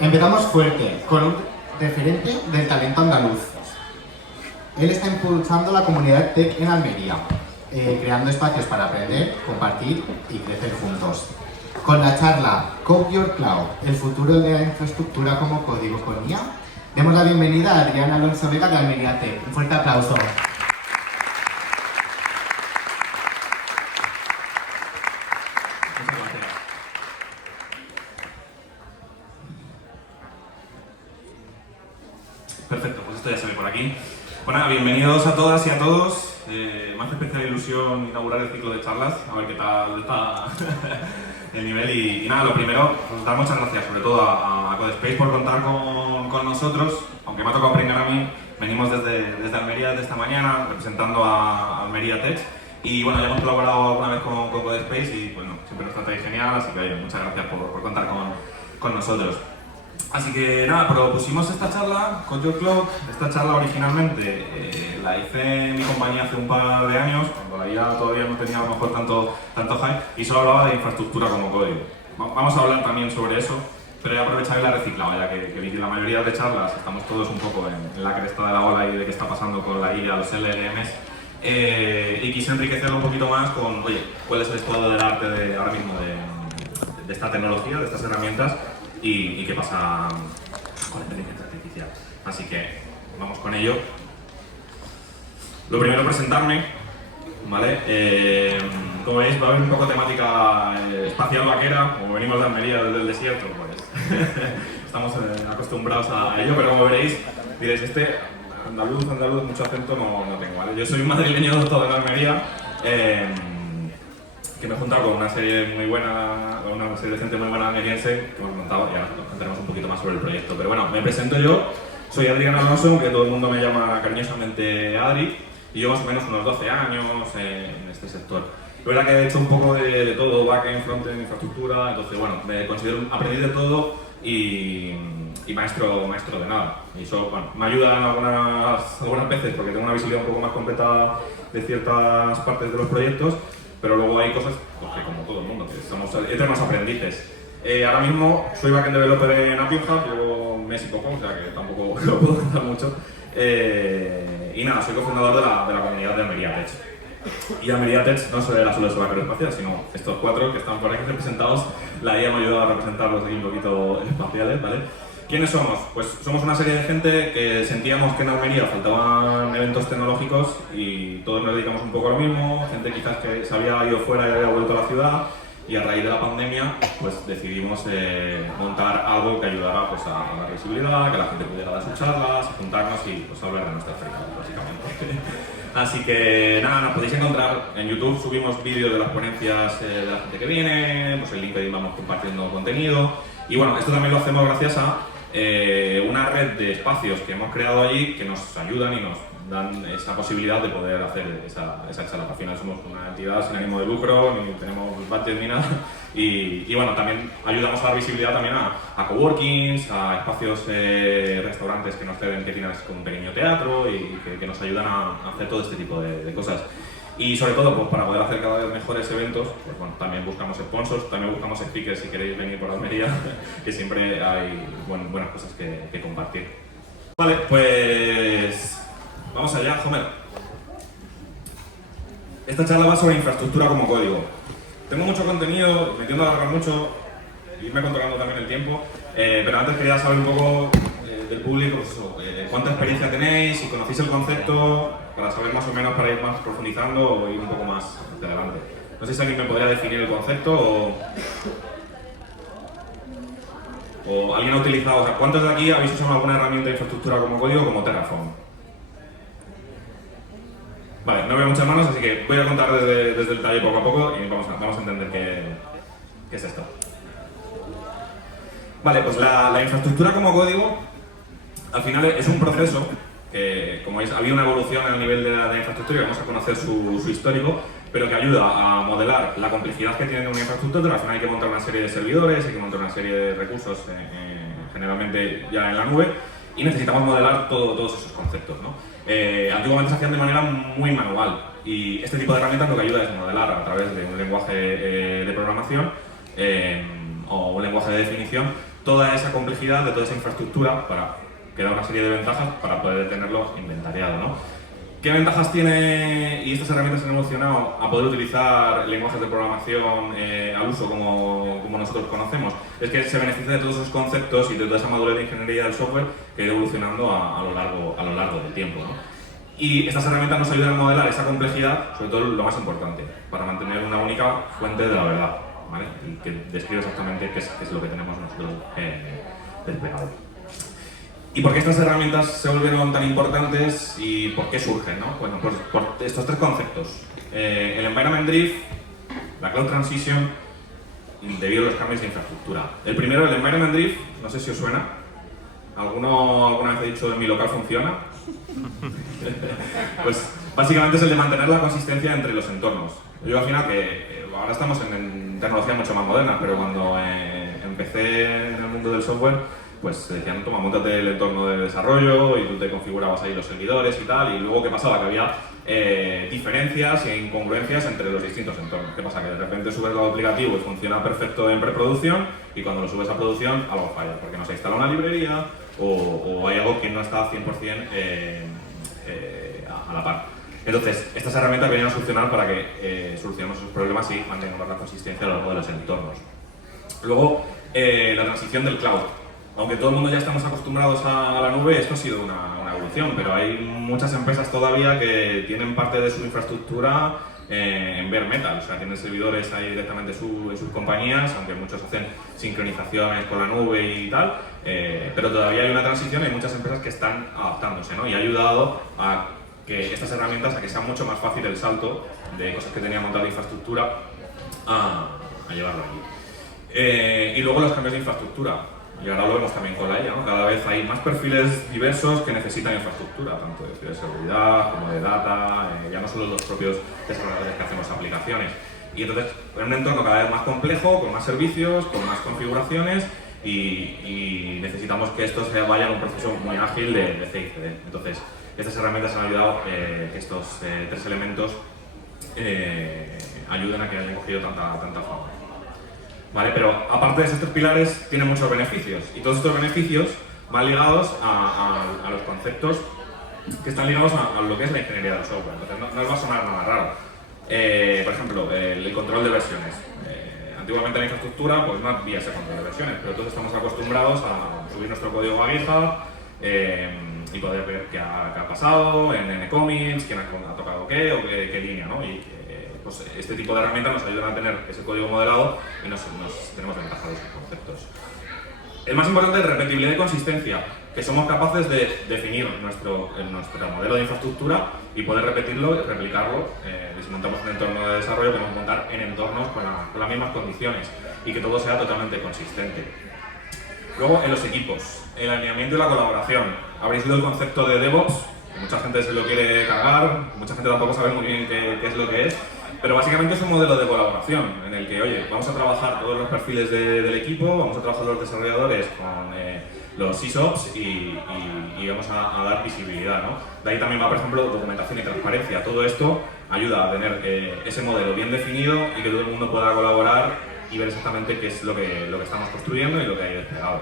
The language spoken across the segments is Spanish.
Empezamos fuerte, con un referente del talento andaluz. Él está impulsando la comunidad tech en Almería, creando espacios para aprender, compartir y crecer juntos. Con la charla Code Your Cloud, el futuro de la infraestructura como código con IA, demos la bienvenida a Adrián Alonso Vega de Almería Tech. Un fuerte aplauso. Perfecto, pues esto ya se ve por aquí. Bueno, bienvenidos a todas y a todos. Me hace especial ilusión inaugurar el ciclo de charlas, a ver qué tal está el nivel. Y nada, lo primero, pues dar muchas gracias sobre todo a Codespace por contar con nosotros. Aunque me ha tocado pringar a mí, venimos desde Almería desde esta mañana representando a Almería Tech. Y bueno, ya hemos colaborado alguna vez con Codespace y bueno, siempre nos trata genial, así que oye, muchas gracias por contar con nosotros. Así que nada, propusimos esta charla, Code Your Cloud. Esta charla originalmente la hice en mi compañía hace un par de años, cuando la IA todavía no tenía a lo mejor tanto hype, y solo hablaba de infraestructura como código. Vamos a hablar también sobre eso, pero he aprovechado y la he reciclado, ya que la mayoría de charlas estamos todos un poco en la cresta de la ola y de qué está pasando con la IA, los LLMs, y quise enriquecerlo un poquito más con, oye, cuál es el estado del arte ahora mismo de esta tecnología, de estas herramientas, y qué pasa con la inteligencia artificial. Así que vamos con ello. Lo primero, presentarme, ¿vale? Como veis, va a haber un poco temática espacial vaquera, como venimos de Almería, desde el desierto, pues estamos acostumbrados a ello, pero como veréis, diréis, andaluz, mucho acento no tengo, ¿vale? Yo soy un madrileño adoptado en Almería, que me he juntado con una serie muy buena, con una serie de gente muy buena almeriense, que hemos montado, y ahora nos contaremos un poquito más sobre el proyecto. Pero bueno, me presento yo, soy Adrián Alonso, aunque todo el mundo me llama cariñosamente Adri, y yo más o menos unos 12 años en este sector. La verdad que he hecho un poco de todo, backend, frontend, infraestructura, entonces bueno, me considero aprendiz de todo y maestro de nada. Y eso bueno, me ayuda en algunas veces porque tengo una visibilidad un poco más completa de ciertas partes de los proyectos, pero luego hay cosas pues, que como todo el mundo, que somos eternos aprendices. Ahora mismo soy backend developer en Appium Hub, llevo un mes y poco, o sea que tampoco lo puedo contar mucho. Y nada, soy cofundador de la comunidad de Almería Tech. Y Almería Tech no solo era solo sobre aeroespacial, sino estos cuatro que están por aquí representados. La IA me ha ayudado a representarlos aquí un poquito espaciales, ¿vale? ¿Quiénes somos? Pues somos una serie de gente que sentíamos que en Almería faltaban eventos tecnológicos y todos nos dedicamos un poco a lo mismo, gente quizás que se había ido fuera y había vuelto a la ciudad, y a raíz de la pandemia pues decidimos montar algo que ayudara pues, a la visibilidad, que la gente pudiera dar sus charlas, juntarnos y pues, hablar de nuestras fricadas, básicamente. Así que nada, nos podéis encontrar en YouTube, subimos vídeos de las ponencias de la gente que viene, pues en LinkedIn vamos compartiendo contenido, y bueno, esto también lo hacemos gracias a una red de espacios que hemos creado allí que nos ayudan y nos dan esa posibilidad de poder hacer esa charla. Al final somos una entidad sin ánimo de lucro, ni tenemos budget ni nada, y bueno, también ayudamos a dar visibilidad también a coworkings, a espacios, restaurantes que nos ceden, que tienen como un pequeño teatro y que nos ayudan a hacer todo este tipo de cosas. Y sobre todo, pues para poder hacer cada vez mejores eventos, pues bueno, también buscamos sponsors, también buscamos speakers si queréis venir por Almería, que siempre hay buenas cosas que compartir. Vale, pues vamos allá, Homer. Esta charla va sobre infraestructura como código. Tengo mucho contenido, me tiendo a alargar mucho, irme controlando también el tiempo, pero antes quería saber un poco del público, pues eso, cuánta experiencia tenéis, si conocéis el concepto, para saber más o menos, para ir más profundizando o ir un poco más hacia adelante. No sé si alguien me podría definir el concepto o alguien ha utilizado, o sea, ¿cuántos de aquí habéis usado alguna herramienta de infraestructura como código como Terraform? Vale, no veo muchas manos, así que voy a contar desde el detalle poco a poco y vamos a entender qué es esto. Vale, pues la infraestructura como código al final es un proceso que, como veis, ha habido una evolución a nivel de la infraestructura y vamos a conocer su histórico, pero que ayuda a modelar la complejidad que tiene una infraestructura. Al final hay que montar una serie de servidores, hay que montar una serie de recursos, generalmente ya en la nube, y necesitamos modelar todos esos conceptos, ¿no? Antiguamente se hacían de manera muy manual, y este tipo de herramientas lo que ayuda es modelar a través de un lenguaje de programación o un lenguaje de definición toda esa complejidad de toda esa infraestructura para que da una serie de ventajas para poder tenerlo inventariado, ¿no? ¿Qué ventajas tiene y estas herramientas han evolucionado a poder utilizar lenguajes de programación al uso como nosotros conocemos? Es que se beneficia de todos esos conceptos y de toda esa madurez de ingeniería del software que ha ido evolucionando a lo largo del tiempo, ¿no? Y estas herramientas nos ayudan a modelar esa complejidad, sobre todo lo más importante, para mantener una única fuente de la verdad, ¿vale? Y que describe exactamente qué es lo que tenemos nosotros desplegado. ¿Y por qué estas herramientas se volvieron tan importantes y por qué surgen, ¿no? Bueno, pues por estos tres conceptos. El Environment Drift, la Cloud Transition y debido a los cambios de infraestructura. El primero, el Environment Drift, no sé si os suena. ¿Alguno alguna vez ha dicho en mi local funciona? Pues básicamente es el de mantener la consistencia entre los entornos. Yo digo al final que ahora estamos en tecnología mucho más moderna, pero cuando empecé en el mundo del software, pues decían, toma, móntate el entorno de desarrollo y tú te configurabas ahí los servidores y tal, y luego ¿qué pasaba? Que había diferencias e incongruencias entre los distintos entornos. ¿Qué pasa? Que de repente subes el aplicativo y funciona perfecto en preproducción y cuando lo subes a producción algo falla, porque no se instala una librería o hay algo que no está 100% a la par. Entonces, estas herramientas vienen a solucionar para que solucionemos esos problemas y mantengamos la consistencia a lo largo de los entornos. Luego, la transición del cloud. Aunque todo el mundo ya estamos acostumbrados a la nube, esto ha sido una evolución, pero hay muchas empresas todavía que tienen parte de su infraestructura en bare metal, o sea, tienen servidores ahí directamente en sus compañías, aunque muchos hacen sincronizaciones con la nube y tal, pero todavía hay una transición y hay muchas empresas que están adaptándose, ¿no? Y ha ayudado a que estas herramientas, a que sea mucho más fácil el salto de cosas que tenían montada de infraestructura a llevarlo aquí. Y luego los cambios de infraestructura. Y ahora lo vemos también con la IA, ¿no? Cada vez hay más perfiles diversos que necesitan infraestructura, tanto de ciberseguridad como de data, ya no solo los propios desarrolladores que hacemos aplicaciones. Y entonces, en un entorno cada vez más complejo, con más servicios, con más configuraciones y necesitamos que esto se vaya a un proceso muy ágil de CI/CD. Entonces, estas herramientas han ayudado que estos tres elementos ayuden a que hayan cogido tanta fama. ¿Vale? Pero aparte de estos tres pilares, tiene muchos beneficios y todos estos beneficios van ligados a los conceptos que están ligados a lo que es la ingeniería del software. Entonces no os va a sonar nada raro. Por ejemplo, el control de versiones. Antiguamente en la infraestructura pues no había ese control de versiones, pero todos estamos acostumbrados a subir nuestro código a GitHub y poder ver qué ha pasado en commits, quién ha tocado qué o qué línea, ¿no? Pues este tipo de herramientas nos ayudan a tener ese código modelado y tenemos ventaja de esos conceptos. El más importante es repetibilidad y consistencia, que somos capaces de definir nuestro modelo de infraestructura y poder repetirlo y replicarlo. Si montamos un entorno de desarrollo, podemos montar en entornos con las mismas condiciones y que todo sea totalmente consistente. Luego, en los equipos, el alineamiento y la colaboración. Habréis oído el concepto de DevOps, que mucha gente se lo quiere cargar, mucha gente tampoco sabe muy bien qué es lo que es. Pero básicamente es un modelo de colaboración en el que, oye, vamos a trabajar todos los perfiles del equipo, vamos a trabajar los desarrolladores con los SysOps y vamos a dar visibilidad, ¿no? De ahí también va, por ejemplo, documentación y transparencia. Todo esto ayuda a tener ese modelo bien definido y que todo el mundo pueda colaborar y ver exactamente qué es lo que estamos construyendo y lo que hay desplegado.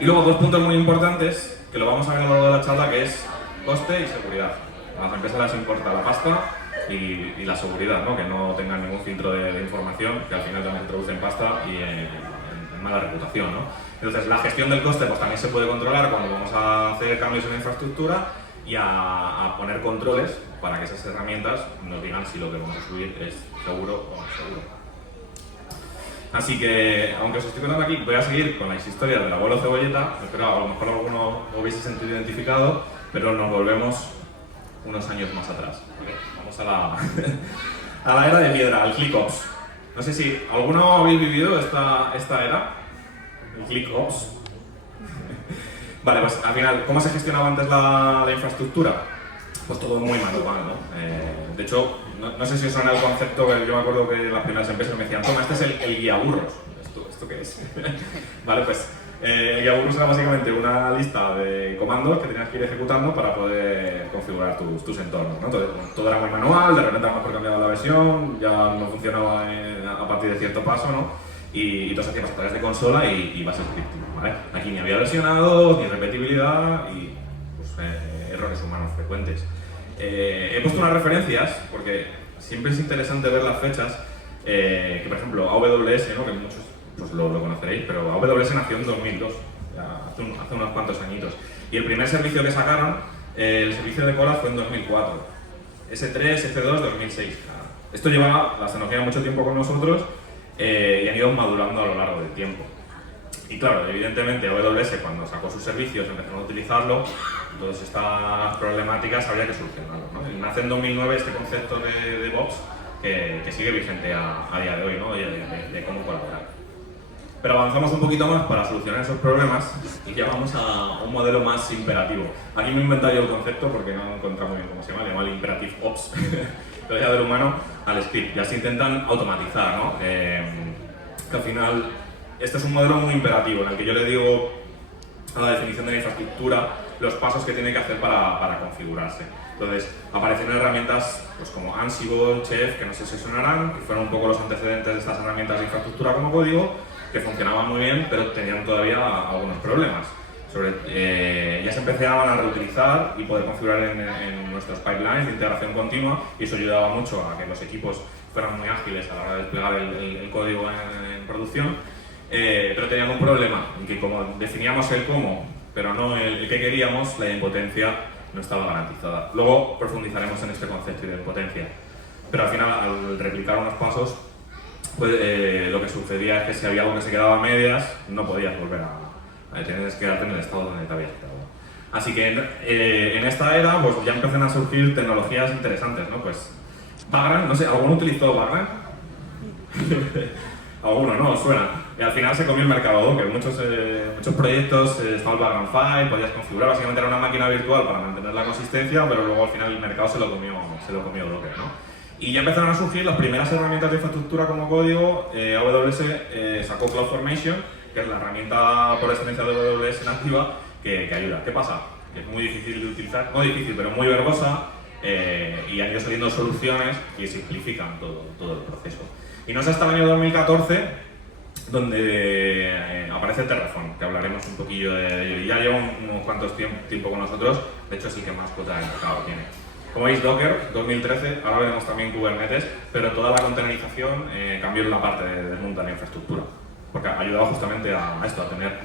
Y luego dos puntos muy importantes que lo vamos a ver a lo largo de la charla, que es coste y seguridad. A las empresas les importa la pasta y la seguridad, ¿no? Que no tengan ningún filtro de información, que al final también se traduce en pasta y en mala reputación, ¿no? Entonces, la gestión del coste pues también se puede controlar cuando vamos a hacer cambios en la infraestructura y a poner controles para que esas herramientas nos digan si lo que vamos a subir es seguro o no seguro. Así que, aunque os estoy contando aquí, voy a seguir con las historias del abuelo Cebolleta. Espero a lo mejor alguno os hubiese sentido identificado, pero nos volvemos unos años más atrás. ¿Vale? Vamos a la era de piedra, al ClickOps. No sé si alguno habéis vivido esta era, el ClickOps. Vale, pues al final, ¿cómo se gestionaba antes la infraestructura? Pues todo muy manual, ¿no? De hecho, no sé si os suena el concepto, que yo me acuerdo que las primeras empresas me decían, toma, este es el guía burros. ¿Esto qué es? Vale, pues el guía burros era básicamente una lista de comandos que tenías que ir ejecutando para poder configurar tus entornos, ¿no? Entonces, todo era muy manual, de repente a lo mejor cambiaba la versión, ya no funcionaba a partir de cierto paso, ¿no? y todo se hacía a través de consola y base scripting, ¿vale? Aquí ni había versionado, ni repetibilidad y pues, errores humanos frecuentes. He puesto unas referencias porque siempre es interesante ver las fechas, que por ejemplo AWS, ¿no? Que muchos pues, lo conoceréis, pero AWS nació en 2002, hace unos cuantos añitos. Y el primer servicio que sacaron, el servicio de cola, fue en 2004. S3, S2, 2006. Esto lleva la tecnología mucho tiempo con nosotros y han ido madurando a lo largo del tiempo. Y claro, evidentemente AWS cuando sacó sus servicios empezaron a utilizarlo, todas estas problemáticas habría que solucionarlo, ¿no? Y nace en 2009 este concepto de DevOps que sigue vigente a día de hoy, ¿no? de cómo colaborar. Pero avanzamos un poquito más para solucionar esos problemas y ya vamos a un modelo más imperativo. Aquí me he inventado yo el concepto porque no he encontrado muy bien cómo se llama, le llamo el Imperative Ops, pero ya del humano al script. Ya se intentan automatizar, ¿no? Que al final este es un modelo muy imperativo en el que yo le digo a la definición de la infraestructura los pasos que tiene que hacer para configurarse. Entonces, aparecen herramientas pues, como Ansible, Chef, que no sé si sonarán, que fueron un poco los antecedentes de estas herramientas de infraestructura como código, que funcionaban muy bien, pero tenían todavía algunos problemas. Ya se empezaban a reutilizar y poder configurar en nuestros pipelines de integración continua, y eso ayudaba mucho a que los equipos fueran muy ágiles a la hora de desplegar el código en producción. Pero tenían un problema, en que como definíamos el cómo, pero no el que queríamos, la impotencia no estaba garantizada. Luego profundizaremos en este concepto de impotencia. Pero al final, al replicar unos pasos, pues, lo que sucedía es que si había algo que se quedaba a medias, no podías volver a tenías que quedarte en el estado donde te habías quedado. Así que en esta era pues, ya empiezan a surgir tecnologías interesantes, ¿no? Pues Vagrant, no sé, ¿alguno utilizó Vagrant? Alguno, ¿no? Os suena. Y al final se comió el mercado Docker. Muchos proyectos, estaba el Vagrant File, podías configurar, básicamente era una máquina virtual para mantener la consistencia, pero luego al final el mercado se lo comió Docker, ¿no? Y ya empezaron a surgir las primeras herramientas de infraestructura como código. AWS sacó CloudFormation, que es la herramienta por excelencia de AWS nativa, que ayuda. ¿Qué pasa? Que es muy difícil de utilizar, no difícil, pero muy verbosa, y han ido saliendo soluciones que simplifican todo el proceso. Y no es hasta el año 2014 donde aparece Terraform, que hablaremos un poquillo de ello. Y ya lleva unos cuantos tiempo con nosotros, de hecho sí que más cuota de mercado tiene. Como veis, Docker, 2013, ahora veremos también Kubernetes, pero toda la containerización cambió en la parte de montar la infraestructura, porque ha ayudado justamente a esto, a tener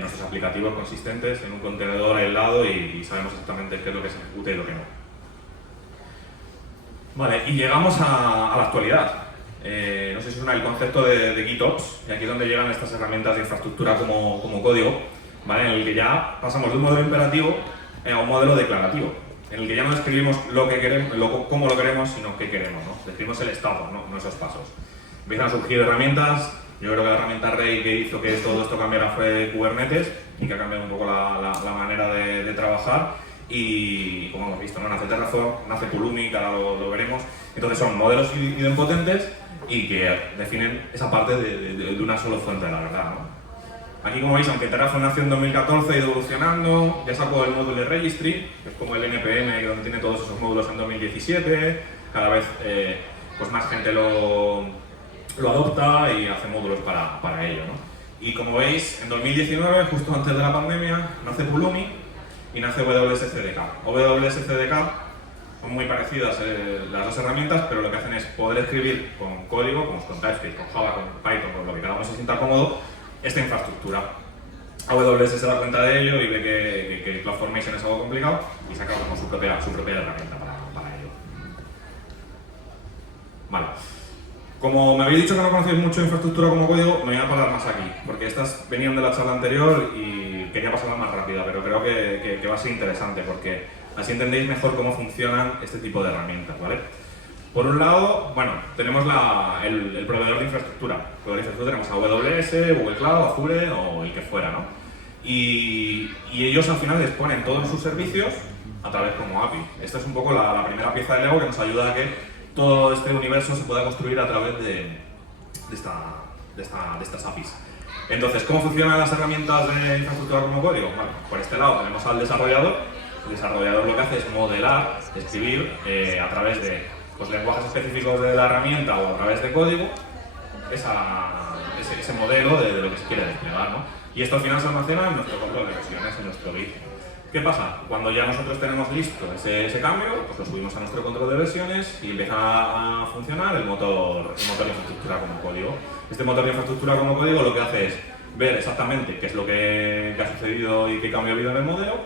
nuestros aplicativos consistentes en un contenedor aislado y sabemos exactamente qué es lo que se ejecuta y lo que no. Vale, y llegamos a la actualidad. No sé si suena el concepto de GitOps, y aquí es donde llegan estas herramientas de infraestructura como código, ¿vale? En el que ya pasamos de un modelo imperativo a un modelo declarativo, en el que ya no describimos lo que queremos, cómo lo queremos, sino qué queremos, ¿no? Describimos el estado, no esos pasos. Empiezan a surgir herramientas. Yo creo que la herramienta rey que hizo que todo esto cambiara fue Kubernetes, y que ha cambiado un poco la manera de trabajar. Y como hemos visto, ¿no? Nace Terraform, nace Pulumi, que ahora lo veremos. Entonces son modelos idempotentes y que definen esa parte de una sola fuente de la verdad, ¿no? Aquí, como veis, aunque Terraform nació en 2014 ha ido evolucionando, ya sacó el módulo de Registry, que es como el NPM, donde tiene todos esos módulos en 2017, cada vez pues más gente lo adopta y hace módulos para ello, ¿no? Y como veis, en 2019, justo antes de la pandemia, nace Pulumi y nace WSCDK. WSCDK son muy parecidas las dos herramientas, pero lo que hacen es poder escribir con código, como con TypeScript, con Java, con Python, con lo que cada uno se sienta cómodo, esta infraestructura. AWS se da cuenta de ello y ve que CloudFormation es algo complicado y saca como su propia herramienta para ello. Vale. Como me habéis dicho que no conocéis mucho infraestructura como código, me voy a parar más aquí, porque estas venían de la charla anterior y quería pasarla más rápida, pero creo que va a ser interesante porque así entendéis mejor cómo funcionan este tipo de herramientas, ¿vale? Por un lado, bueno, tenemos el proveedor de infraestructura. Tenemos AWS, Google Cloud, Azure o el que fuera, ¿no? Y ellos al final les ponen todos sus servicios a través como API. Esta es un poco la primera pieza de Lego que nos ayuda a que todo este universo se pueda construir a través de estas APIs. Entonces, ¿cómo funcionan las herramientas de infraestructura como código? Bueno, por este lado tenemos al desarrollador. El desarrollador lo que hace es modelar, escribir a través de lenguajes específicos de la herramienta o a través de código ese ese modelo de lo que se quiere desplegar, ¿no? Y esto al final se almacena en nuestro control de versiones, en nuestro Git. ¿Qué pasa? Cuando ya nosotros tenemos listo ese cambio, pues lo subimos a nuestro control de versiones y empieza a funcionar el motor de infraestructura como código. Este motor de infraestructura como código lo que hace es ver exactamente qué es lo que ha sucedido y qué cambio ha habido en el modelo.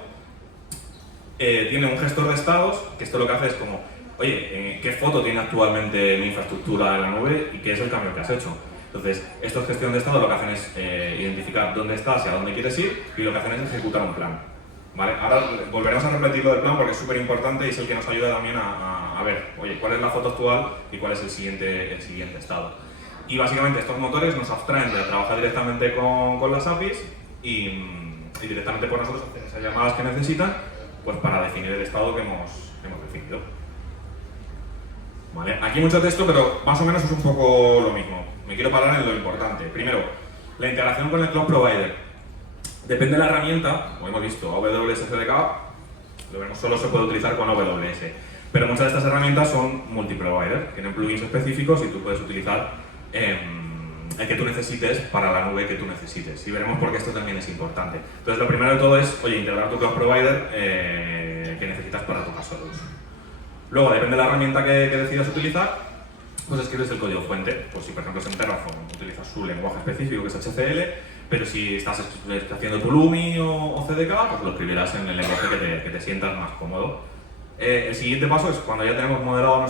Tiene un gestor de estados, que esto lo que hace es como, oye, ¿qué foto tiene actualmente mi infraestructura en la nube y qué es el cambio que has hecho? Entonces, esto es gestión de estado, lo que hacen es identificar dónde estás y a dónde quieres ir, y lo que hacen es ejecutar un plan. ¿Vale? Ahora volveremos a repetir lo del plan porque es súper importante y es el que nos ayuda también a ver, oye, cuál es la foto actual y cuál es el siguiente estado. Y básicamente estos motores nos abstraen de trabajar directamente con las APIs y directamente por nosotros hacen esas llamadas que necesitan, pues para definir el estado que hemos definido. ¿Vale? Aquí mucho texto, pero más o menos es un poco lo mismo. Me quiero parar en lo importante. Primero, la integración con el Cloud Provider. Depende de la herramienta, como hemos visto, AWS CDK, lo vemos, solo se puede utilizar con AWS. Pero muchas de estas herramientas son multi-provider, tienen plugins específicos y tú puedes utilizar el que tú necesites para la nube que tú necesites. Y veremos por qué esto también es importante. Entonces, lo primero de todo es, oye, integrar tu Cloud Provider que necesitas para tu caso de uso. Luego, depende de la herramienta que decidas utilizar, pues escribes el código fuente. Pues si, por ejemplo, es en Terraform, utilizas su lenguaje específico que es HCL, pero si estás haciendo Pulumi o CDK, pues lo escribirás en el lenguaje que te sientas más cómodo. El siguiente paso es cuando ya tenemos modelado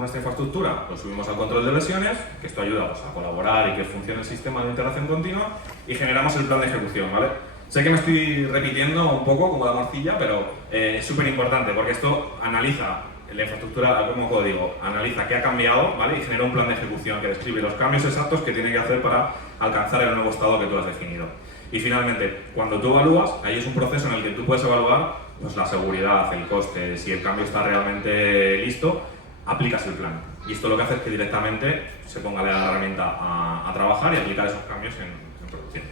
nuestra infraestructura, lo subimos al control de versiones, que esto ayuda pues, a colaborar y que funcione el sistema de integración continua, y generamos el plan de ejecución, ¿vale? Sé que me estoy repitiendo un poco como la morcilla, pero es súper importante porque esto analiza la infraestructura como código, analiza qué ha cambiado, ¿vale? Y genera un plan de ejecución que describe los cambios exactos que tiene que hacer para alcanzar el nuevo estado que tú has definido. Y finalmente, cuando tú evalúas, ahí es un proceso en el que tú puedes evaluar pues, la seguridad, el coste, si el cambio está realmente listo, aplicas el plan. Y esto lo que hace es que directamente se ponga la herramienta a trabajar y aplicar esos cambios en producción.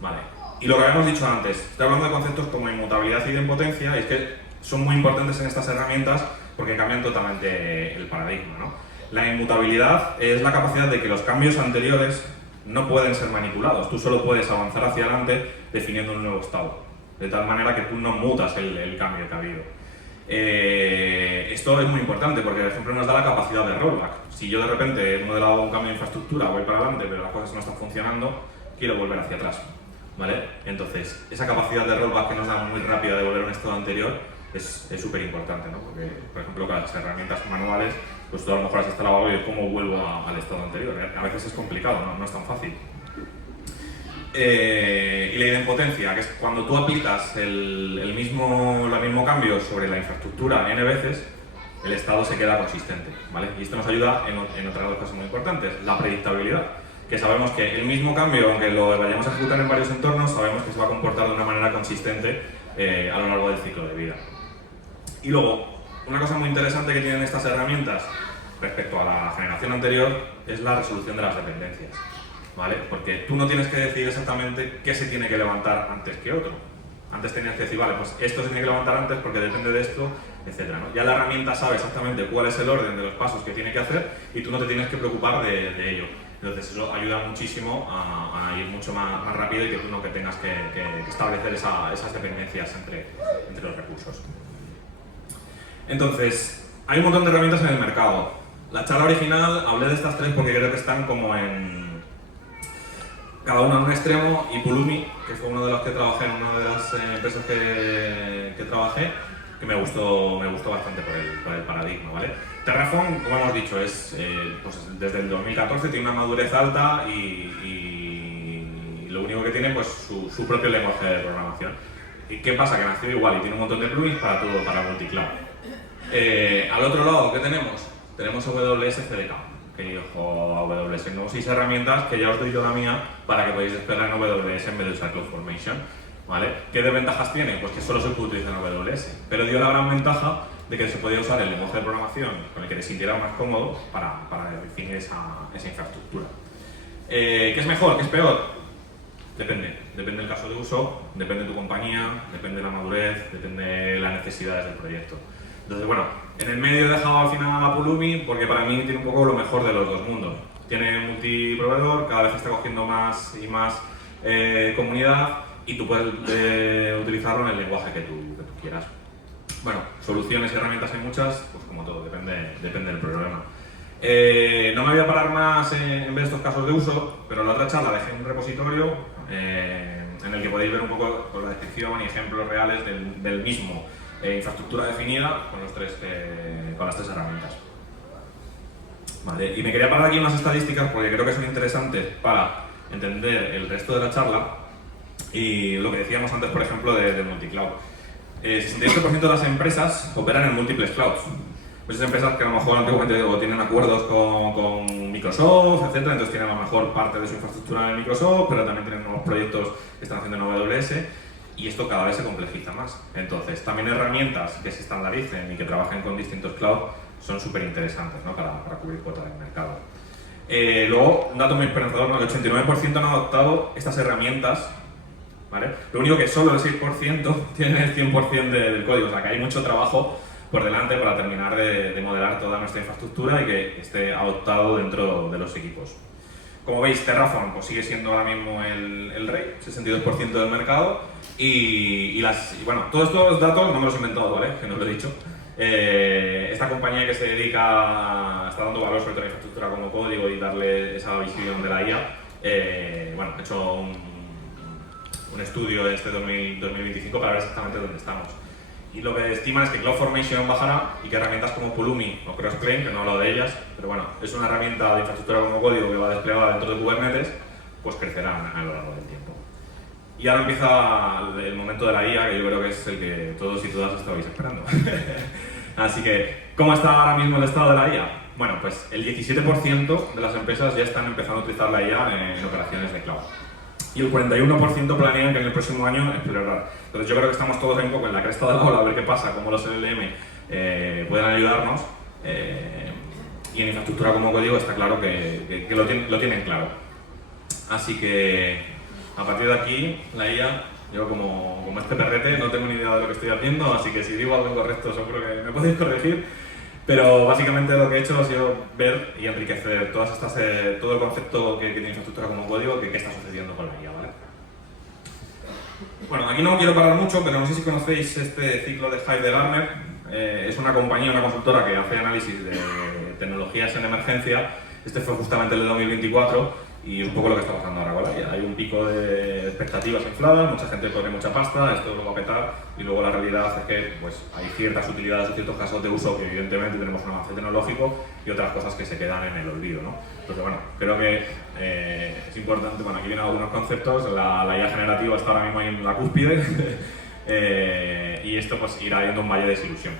Vale. Y lo que habíamos dicho antes, estoy hablando de conceptos como inmutabilidad y idempotencia, y es que son muy importantes en estas herramientas porque cambian totalmente el paradigma, ¿no? La inmutabilidad es la capacidad de que los cambios anteriores no pueden ser manipulados, tú solo puedes avanzar hacia adelante definiendo un nuevo estado, de tal manera que tú no mutas el cambio que ha habido. Esto es muy importante porque, por ejemplo, nos da la capacidad de rollback. Si yo de repente he modelado un cambio de infraestructura, voy para adelante, pero las cosas no están funcionando, quiero volver hacia atrás. ¿Vale? Entonces, esa capacidad de rollback que nos da muy rápida de volver a un estado anterior es súper importante, ¿no? Porque, por ejemplo, con las herramientas manuales, pues tú a lo mejor has instalado algo y cómo vuelvo al estado anterior. A veces es complicado, no es tan fácil. Y la idempotencia, que es cuando tú aplicas el mismo cambio sobre la infraestructura n veces, el estado se queda consistente, ¿vale? Y esto nos ayuda en otras dos cosas muy importantes, la predictabilidad, que sabemos que el mismo cambio, aunque lo vayamos a ejecutar en varios entornos, sabemos que se va a comportar de una manera consistente a lo largo del ciclo de vida. Y luego, una cosa muy interesante que tienen estas herramientas respecto a la generación anterior es la resolución de las dependencias, ¿vale? Porque tú no tienes que decir exactamente qué se tiene que levantar antes que otro. Antes tenías que decir, vale, pues esto se tiene que levantar antes porque depende de esto, etc., ¿no? Ya la herramienta sabe exactamente cuál es el orden de los pasos que tiene que hacer y tú no te tienes que preocupar de ello. Entonces eso ayuda muchísimo a ir mucho más rápido y que tú no tengas que establecer esas dependencias entre los recursos. Entonces, hay un montón de herramientas en el mercado. La charla original hablé de estas tres porque creo que están como cada una en un extremo, y Pulumi, que fue uno de los que trabajé en una de las empresas que trabajé, que me gustó bastante por el paradigma, ¿vale? Terraform, como hemos dicho, es pues desde el 2014 tiene una madurez alta y lo único que tiene pues su propio lenguaje de programación. ¿Y qué pasa? Que nació igual y tiene un montón de plugins para todo, para multicloud. Al otro lado, ¿qué tenemos? Tenemos AWS CDK, que dijo AWS, no uséis herramientas, que ya os doy yo la mía para que podáis desplegar en AWS en vez de usar CloudFormation, ¿vale? ¿Qué desventajas tiene? Pues que solo se puede utilizar en AWS, pero dio la gran ventaja de que se podía usar el lenguaje de programación con el que te sintieras más cómodo para definir esa infraestructura. ¿Qué es mejor? ¿Qué es peor? Depende del caso de uso, depende de tu compañía, depende de la madurez, depende de las necesidades del proyecto. Entonces, bueno, en el medio he dejado al final a Pulumi porque para mí tiene un poco lo mejor de los dos mundos. tiene multiproveedor, cada vez está cogiendo más y más comunidad y tú puedes utilizarlo en el lenguaje que tú quieras. Bueno, soluciones y herramientas hay muchas, pues como todo, depende del problema. No me voy a parar más en ver estos casos de uso, pero en la otra charla dejé un repositorio en el que podéis ver un poco con la descripción y ejemplos reales del mismo infraestructura definida con las tres herramientas. Vale, y me quería parar aquí unas estadísticas porque creo que son interesantes para entender el resto de la charla y lo que decíamos antes, por ejemplo, del multicloud. 68% de las empresas operan en múltiples clouds. Esas empresas que a lo mejor antiguamente o tienen acuerdos con Microsoft, etcétera, entonces tienen a lo mejor parte de su infraestructura en Microsoft, pero también tienen nuevos proyectos que están haciendo en AWS y esto cada vez se complejiza más. Entonces, también herramientas que se estandaricen y que trabajen con distintos clouds son súper interesantes, ¿no? para cubrir cuota del mercado. Luego, un dato muy esperanzador, ¿no? El 89% han adoptado estas herramientas, ¿vale? Lo único que solo el 6% tiene el 100% del código, o sea que hay mucho trabajo por delante para terminar de modelar toda nuestra infraestructura y que esté adoptado dentro de los equipos. Como veis, Terraform pues, sigue siendo ahora mismo el rey, 62% del mercado y bueno, todos estos datos no me los he inventado, ¿vale? Que no lo he dicho. Esta compañía que se dedica, está dando valor sobre toda la infraestructura como código y darle esa visión de la IA, bueno, ha hecho un estudio de este 2025 para ver exactamente dónde estamos. Y lo que estiman es que CloudFormation bajará y que herramientas como Pulumi o Crossplane, que no he hablado de ellas, pero bueno, es una herramienta de infraestructura como código que va desplegada dentro de Kubernetes, pues crecerán a lo largo del tiempo. Y ahora empieza el momento de la IA, que yo creo que es el que todos y todas estabais esperando. Así que, ¿cómo está ahora mismo el estado de la IA? Bueno, pues el 17% de las empresas ya están empezando a utilizar la IA en operaciones de cloud. Y el 41% planean que en el próximo año explorar. Entonces yo creo que estamos todos un poco en la cresta de la ola a ver qué pasa, cómo los LLM pueden ayudarnos. Y en infraestructura como código está claro que lo tienen claro. Así que a partir de aquí, la IA, yo como este perrete no tengo ni idea de lo que estoy haciendo, así que si digo algo incorrecto seguro que me podéis corregir. Pero básicamente lo que he hecho ha sido ver y enriquecer todo el concepto que tiene infraestructura como código, que qué está sucediendo con la IA, ¿vale? Bueno, aquí no quiero parar mucho, pero no sé si conocéis este ciclo de Hype de Gartner. Es una compañía, una consultora que hace análisis de tecnologías en emergencia. Este fue justamente el de 2024 y es un poco lo que está pasando ahora con la IA. Hay un pico de expectativas infladas, mucha gente pone mucha pasta, esto lo va a petar y luego la realidad es que pues, hay ciertas utilidades o ciertos casos de uso que evidentemente tenemos un avance tecnológico y otras cosas que se quedan en el olvido, ¿no? Entonces, bueno, creo que es importante, bueno, aquí vienen algunos conceptos, la IA generativa está ahora mismo ahí en la cúspide y esto pues irá yendo un valle de desilusión.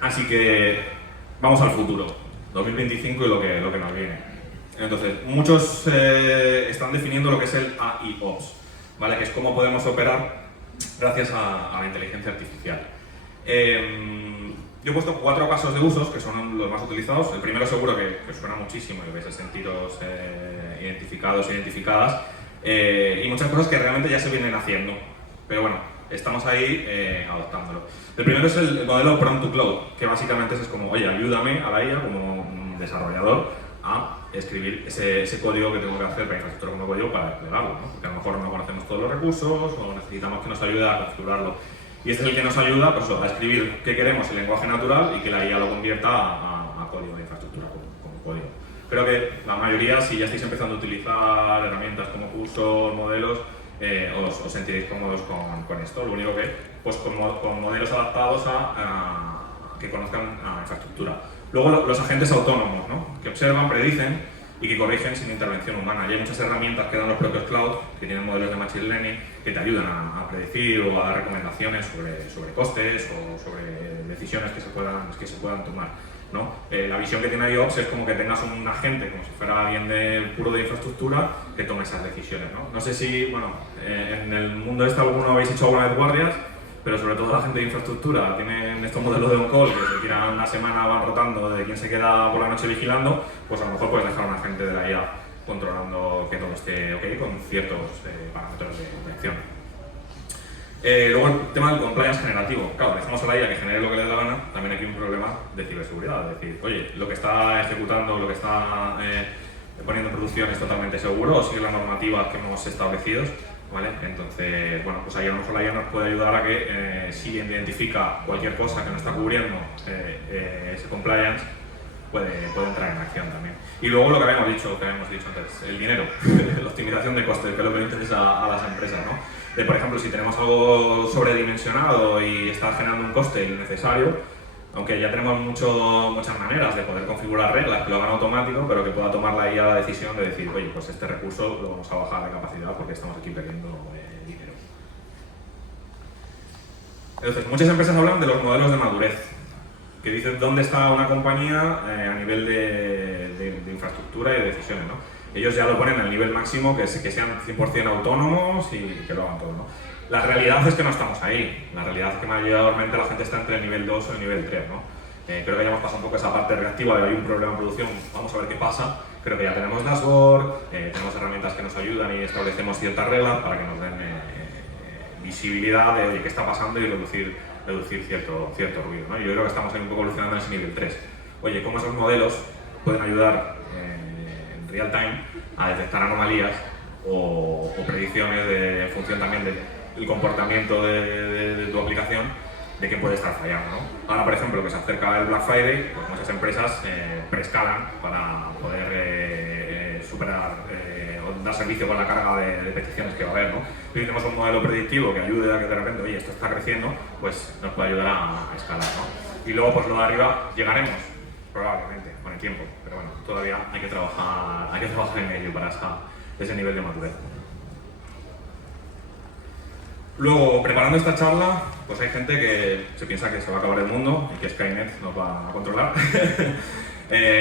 Así que vamos al futuro. 2025 y lo que nos viene. Entonces, muchos están definiendo lo que es el AIOps, ¿vale? Que es cómo podemos operar gracias a la inteligencia artificial. Yo he puesto 4 casos de usos que son los más utilizados. El primero seguro que suena muchísimo y vais a sentiros identificados e identificadas. Y muchas cosas que realmente ya se vienen haciendo. Pero bueno, estamos ahí adoptándolo. El primero es el modelo Prompt to Cloud, que básicamente es como, oye, ayúdame a la IA como desarrollador a escribir ese código que tengo que hacer para infraestructura como código para desplegarlo, ¿no? Porque a lo mejor no conocemos todos los recursos o necesitamos que nos ayude a configurarlo. Y este es el que nos ayuda pues, a escribir qué queremos en lenguaje natural y que la IA lo convierta a código de infraestructura como código. Creo que la mayoría, si ya estáis empezando a utilizar herramientas como cursos, modelos, os sentiréis cómodos con esto. Lo único que, pues con modelos adaptados a que conozcan a infraestructura. Luego los agentes autónomos, ¿no? Que observan, predicen y que corrigen sin intervención humana. Y hay muchas herramientas que dan los propios cloud, que tienen modelos de machine learning, que te ayudan a predecir o a dar recomendaciones sobre costes o sobre decisiones que se puedan tomar, ¿no? La visión que tiene IOPS es como que tengas un agente, como si fuera alguien puro de infraestructura, que tome esas decisiones, ¿no? No sé si, bueno, en el mundo este alguno habéis hecho alguna vez guardias, pero sobre todo la gente de infraestructura tienen estos modelos de on-call que se tiran una semana, van rotando de quién se queda por la noche vigilando, pues a lo mejor puedes dejar a un agente de la IA controlando que todo esté ok con ciertos parámetros de acción. Luego el tema del compliance generativo. Claro, dejamos a la IA que genere lo que le dé la gana, también aquí hay un problema de ciberseguridad. Es decir, oye, lo que está ejecutando, lo que está poniendo en producción es totalmente seguro o sigue las normativas que hemos establecido, ¿vale? Entonces, bueno, pues ahí a lo mejor la IA nos puede ayudar a que si identifica cualquier cosa que no está cubriendo ese compliance, puede entrar en acción también. Y luego lo que habíamos dicho antes, el dinero, la optimización de costes, que es lo que le interesa a las empresas, ¿no? De, por ejemplo, si tenemos algo sobredimensionado y está generando un coste innecesario, aunque ya tenemos muchas maneras de poder configurar reglas que lo hagan automático, pero que pueda tomar la IA la decisión de decir, oye, pues este recurso lo vamos a bajar de capacidad porque estamos aquí perdiendo dinero. Entonces, muchas empresas hablan de los modelos de madurez, que dicen dónde está una compañía a nivel de infraestructura y de decisiones, ¿no? Ellos ya lo ponen al nivel máximo, que sean 100% autónomos y que lo hagan todo, ¿no? La realidad es que no estamos ahí. La realidad es que mayormente la gente está entre el nivel 2 o el nivel 3, ¿no? Creo que ya hemos pasado un poco esa parte reactiva de hay un problema en producción, vamos a ver qué pasa. Creo que ya tenemos dashboard, tenemos herramientas que nos ayudan y establecemos ciertas reglas para que nos den visibilidad de oye, qué está pasando y reducir cierto ruido, ¿no? Y yo creo que estamos ahí un poco evolucionando en ese nivel 3. Oye, ¿cómo esos modelos pueden ayudar en real time a detectar anomalías o predicciones en función también del comportamiento de tu aplicación, de qué puede estar fallando, ¿no? Ahora, por ejemplo, que se acerca el Black Friday, pues muchas empresas preescalan para poder superar o dar servicio con la carga de peticiones que va a haber, ¿no? Si tenemos un modelo predictivo que ayude a que de repente, oye, esto está creciendo, pues nos puede ayudar a escalar, ¿no? Y luego, pues lo de arriba, llegaremos, probablemente, con el tiempo, pero bueno, todavía hay que trabajar en ello para ese nivel de madurez. Luego, preparando esta charla, pues hay gente que se piensa que se va a acabar el mundo y que Skynet nos va a controlar.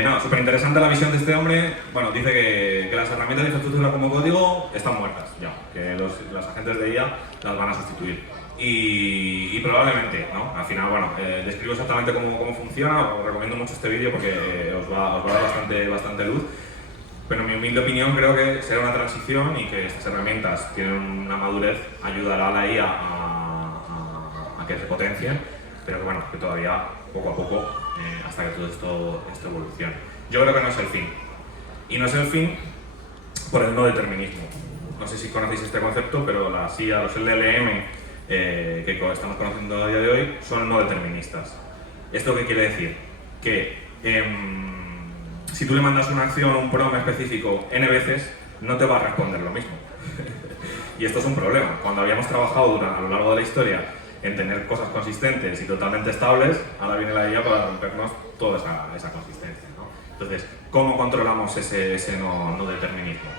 No, súper interesante la visión de este hombre. Bueno, dice que las herramientas de infraestructura como código están muertas ya, que los agentes de IA las van a sustituir. Y probablemente, ¿no? Al final, bueno, describo exactamente cómo funciona, os recomiendo mucho este vídeo porque os va a dar bastante luz. Pero en mi humilde opinión creo que será una transición y que estas herramientas tienen una madurez, ayudará a la IA a que se potencien, pero que bueno, que todavía poco a poco, hasta que todo esto evolucione. Yo creo que no es el fin. Y no es el fin por el no determinismo. No sé si conocéis este concepto, pero las IA, los LLM que estamos conociendo a día de hoy son no deterministas. ¿Esto qué quiere decir? Que si tú le mandas una acción, un prompt específico n veces, no te va a responder lo mismo. Y esto es un problema. Cuando habíamos trabajado a lo largo de la historia en tener cosas consistentes y totalmente estables, ahora viene la IA para rompernos toda esa consistencia, ¿no? Entonces, ¿cómo controlamos ese no determinismo?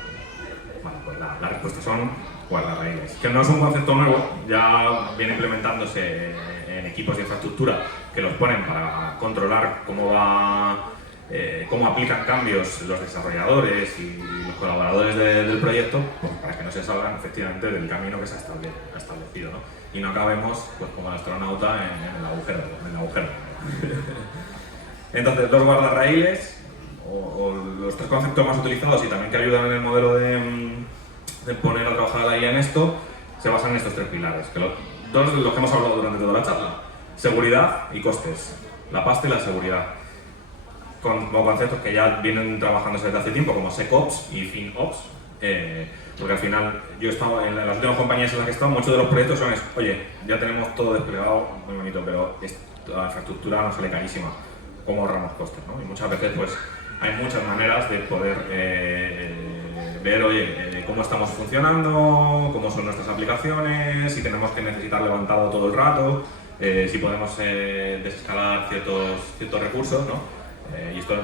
Bueno, pues la respuesta son guardarraíles. Que no es un concepto nuevo, ya viene implementándose en equipos de infraestructura que los ponen para controlar cómo aplican cambios los desarrolladores y los colaboradores del proyecto, pues para que no se salgan efectivamente del camino que se ha establecido, ¿no? Y no acabemos pues, como el astronauta en el agujero. Entonces, los guardarraíles, o los tres conceptos más utilizados y también que ayudan en el modelo de poner a trabajar a la IA en esto, se basan en estos tres pilares, dos de los que hemos hablado durante toda la charla: seguridad y costes, la pasta y la seguridad. Como conceptos que ya vienen trabajándose desde hace tiempo, como SecOps y FinOps, porque al final yo he estado en las últimas compañías en las que he estado, muchos de los proyectos son oye, ya tenemos todo desplegado, muy bonito, pero la infraestructura nos sale carísima, ¿cómo ahorramos costes, ¿no? Y muchas veces pues hay muchas maneras de poder ver, oye, cómo estamos funcionando, cómo son nuestras aplicaciones, si tenemos que necesitar levantado todo el rato, si podemos desescalar ciertos recursos, ¿no? Y esto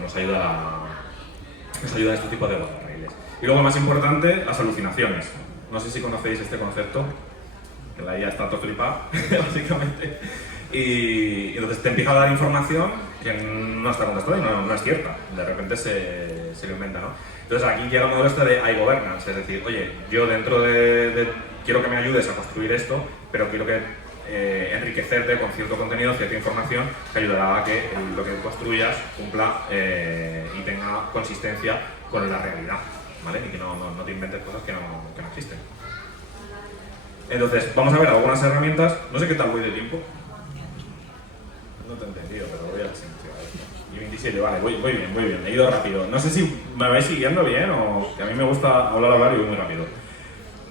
nos ayuda a este tipo de guardarraíles. Y luego, más importante, las alucinaciones. No sé si conocéis este concepto, que la IA está todo flipada, básicamente. Y entonces te empieza a dar información que no está contestada y no es cierta. De repente se lo inventa, ¿no? Entonces aquí llega el modelo este de iGovernance, es decir, oye, yo dentro quiero que me ayudes a construir esto, pero quiero que enriquecerte con cierto contenido, cierta información, que ayudará a que lo que construyas cumpla y tenga consistencia con la realidad, ¿vale? Y que no te inventes cosas que no existen. Entonces, vamos a ver algunas herramientas. No sé qué tal voy de tiempo. No te he entendido, pero voy a ver si y 27, vale, voy bien, he ido rápido. No sé si me vais siguiendo bien o que a mí me gusta hablar y voy muy rápido.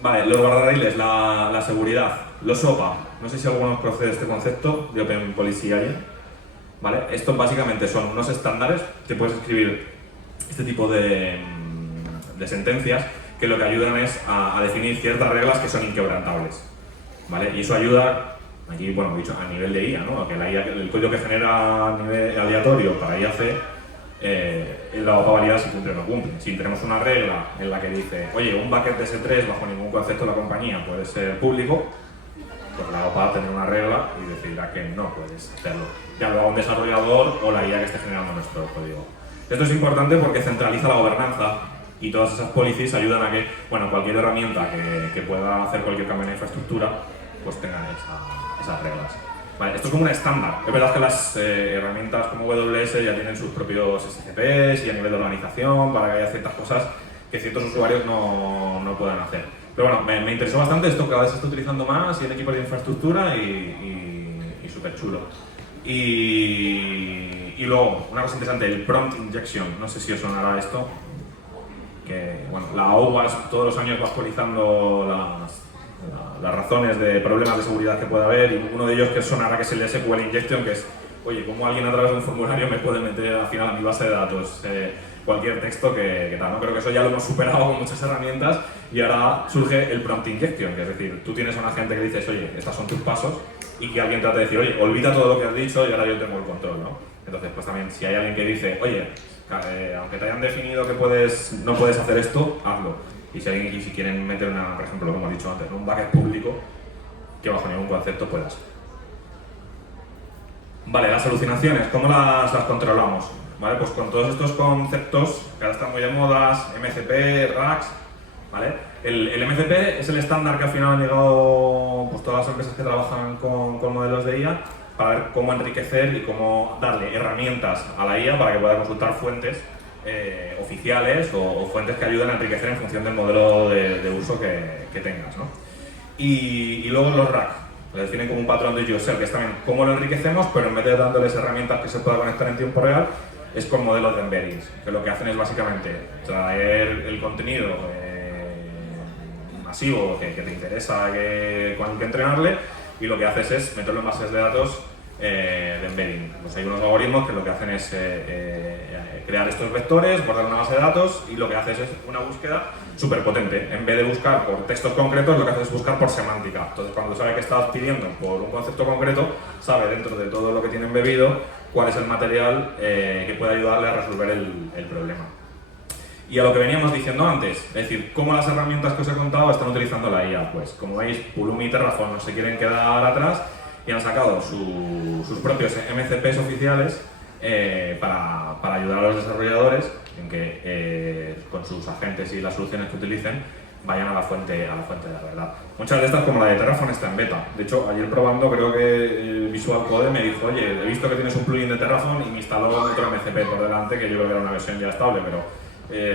Vale, los guardarraíles, la seguridad, los OPA. No sé si alguno conoce este concepto de Open Policy Agent. ¿Vale? Estos básicamente son unos estándares que puedes escribir este tipo de sentencias que lo que ayudan es a definir ciertas reglas que son inquebrantables. ¿Vale? Y eso ayuda, aquí, bueno, he dicho a nivel de IA, ¿no? Que la IA, el código que genera a nivel aleatorio para IAC, la OPA valida si cumple o no cumple. Si tenemos una regla en la que dice, oye, un bucket de S3 bajo ningún concepto de la compañía puede ser público, pues la OPA tendrá una regla y decidirá que no puedes hacerlo. Ya lo haga un desarrollador o la IA que esté generando nuestro código. Esto es importante porque centraliza la gobernanza y todas esas policies ayudan a que, bueno, cualquier herramienta que pueda hacer cualquier cambio en la infraestructura, pues tenga esas reglas. Vale, esto es como un estándar. Es verdad que las herramientas como AWS ya tienen sus propios SCPs y a nivel de organización para que haya ciertas cosas que ciertos usuarios no puedan hacer. Pero bueno, me interesó bastante esto, que cada vez se está utilizando más y en equipos de infraestructura y súper chulo. Y luego, una cosa interesante, el prompt injection, no sé si os sonará esto, que bueno, la OWASP todos los años va actualizando las razones de problemas de seguridad que puede haber y uno de ellos que sonará que es el SQL injection, que es, oye, ¿cómo alguien a través de un formulario me puede meter al final a mi base de datos cualquier texto que tal? ¿No? Creo que eso ya lo hemos superado con muchas herramientas y ahora surge el prompt injection, que es decir, tú tienes a una gente que dices, oye, estos son tus pasos, y que alguien trate de decir, oye, olvida todo lo que has dicho y ahora yo tengo el control, ¿no? Entonces, pues también, si hay alguien que dice, oye, aunque te hayan definido que no puedes hacer esto, hazlo. Y si quieren meter por ejemplo, lo que hemos dicho antes, un bucket público, que bajo ningún concepto puedas. Vale, las alucinaciones, ¿cómo las controlamos? ¿Vale? Pues con todos estos conceptos que ahora están muy de modas, MCP, RACs, ¿vale? El MCP es el estándar que al final han llegado pues, todas las empresas que trabajan con modelos de IA para ver cómo enriquecer y cómo darle herramientas a la IA para que pueda consultar fuentes oficiales o fuentes que ayuden a enriquecer en función del modelo de uso que tengas, ¿no? Y luego los RAC, lo definen como un patrón de user, que es también cómo lo enriquecemos, pero en vez de dándoles herramientas que se puedan conectar en tiempo real, es con modelos de embeddings, que lo que hacen es básicamente traer el contenido masivo que te interesa con el que entrenarle, y lo que haces es meterlo en bases de datos de embedding. Pues hay unos algoritmos que lo que hacen es crear estos vectores, guardar una base de datos, y lo que haces es una búsqueda súper potente. En vez de buscar por textos concretos, lo que haces es buscar por semántica. Entonces, cuando sabe que estás pidiendo por un concepto concreto, sabe dentro de todo lo que tiene embebido cuál es el material que puede ayudarle a resolver el problema. Y a lo que veníamos diciendo antes, es decir, cómo las herramientas que os he contado están utilizando la IA. Pues como veis, Pulumi y Terraform no se quieren quedar atrás y han sacado sus propios MCPs oficiales para ayudar a los desarrolladores en que con sus agentes y las soluciones que utilicen vayan a la fuente de la verdad. Muchas de estas, como la de Terraform, está en beta. De hecho, ayer probando, creo que Visual Code me dijo, oye, he visto que tienes un plugin de Terraform y me instaló otro MCP por delante, que yo creo que era una versión ya estable, pero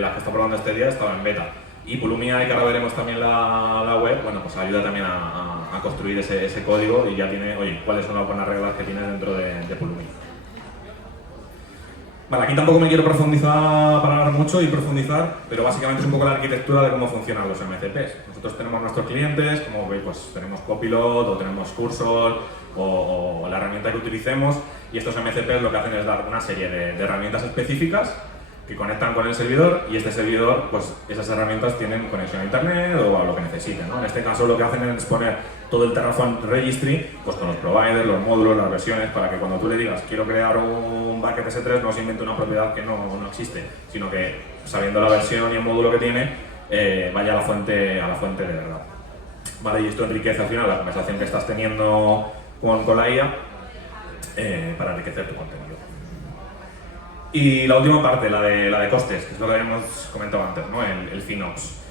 la que está probando este día estaba en beta. Y Pulumi, y que ahora veremos también la web, bueno, pues ayuda también a construir ese código y ya tiene, oye, cuáles son las buenas reglas que tiene dentro de Pulumi. Vale, aquí tampoco me quiero parar mucho y profundizar, pero básicamente es un poco la arquitectura de cómo funcionan los MCPs. Nosotros tenemos nuestros clientes, como veis, pues tenemos Copilot o tenemos Cursor o la herramienta que utilicemos, y estos MCPs lo que hacen es dar una serie de herramientas específicas que conectan con el servidor, y este servidor, pues esas herramientas tienen conexión a internet o a lo que necesiten, ¿no? En este caso lo que hacen es poner todo el Terraform Registry pues con los providers, los módulos, las versiones, para que cuando tú le digas quiero crear un bucket S3 no se invente una propiedad que no existe, sino que sabiendo la versión y el módulo que tiene vaya a la fuente de verdad. Vale, y esto enriquece al final la conversación que estás teniendo con la IA para enriquecer tu contenido. Y la última parte, la de costes, que es lo que habíamos comentado antes, ¿no? el FinOps.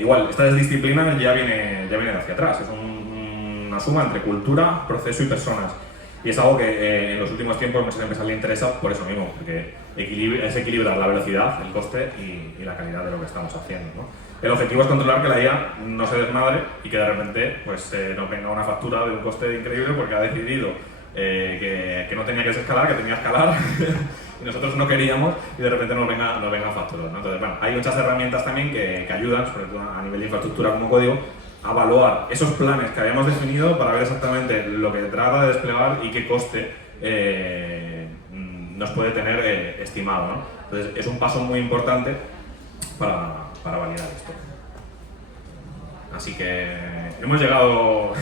Igual, esta disciplina ya viene de hacia atrás, es una suma entre cultura, proceso y personas. Y es algo que en los últimos tiempos a muchas empresas les interesa por eso mismo, porque es equilibrar la velocidad, el coste y la calidad de lo que estamos haciendo, ¿no? El objetivo es controlar que la IA no se desmadre y que de repente pues, nos venga una factura de un coste increíble porque ha decidido que no tenía que escalar, que tenía que escalar y nosotros no queríamos y de repente nos venga facturas, ¿no? Entonces, bueno, hay muchas herramientas también que ayudan, sobre todo a nivel de infraestructura como código, a evaluar esos planes que habíamos definido para ver exactamente lo que trata de desplegar y qué coste nos puede tener estimado, ¿no? Entonces, es un paso muy importante para validar esto. Así que hemos llegado